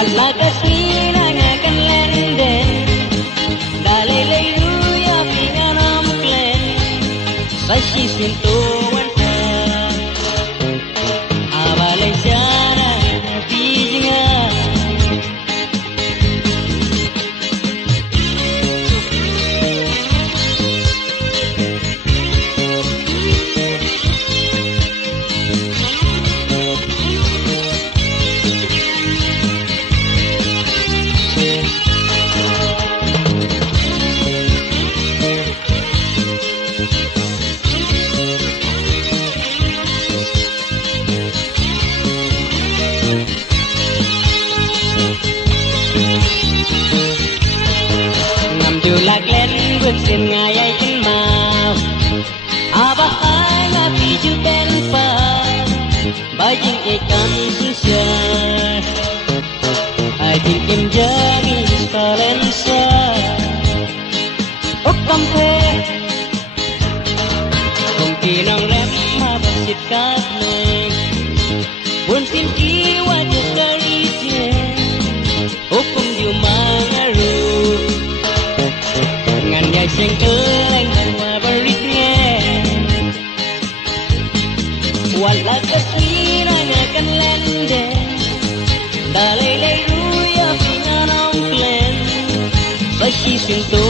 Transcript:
Wala kasina nga kan lenden Dalay-lay ruya pinganam klen Sashi sintuan ka Abalay sana pijinga Lạc lên vượt xiên ngày ai trên màu ba hai là vì chú tên phà ba dinh ai cần xin chờ ai tìm kiếm giờ đi phà lên xa ốc cầm thế không kỳ năng rém mà bật xịt cát này buồn xin ký qua được cái gì ốc không điều mà ngã rù ngàn sing keleng beritnya wala kasina nga kan lende dalay-lay ruya pinganong klen sashi sinto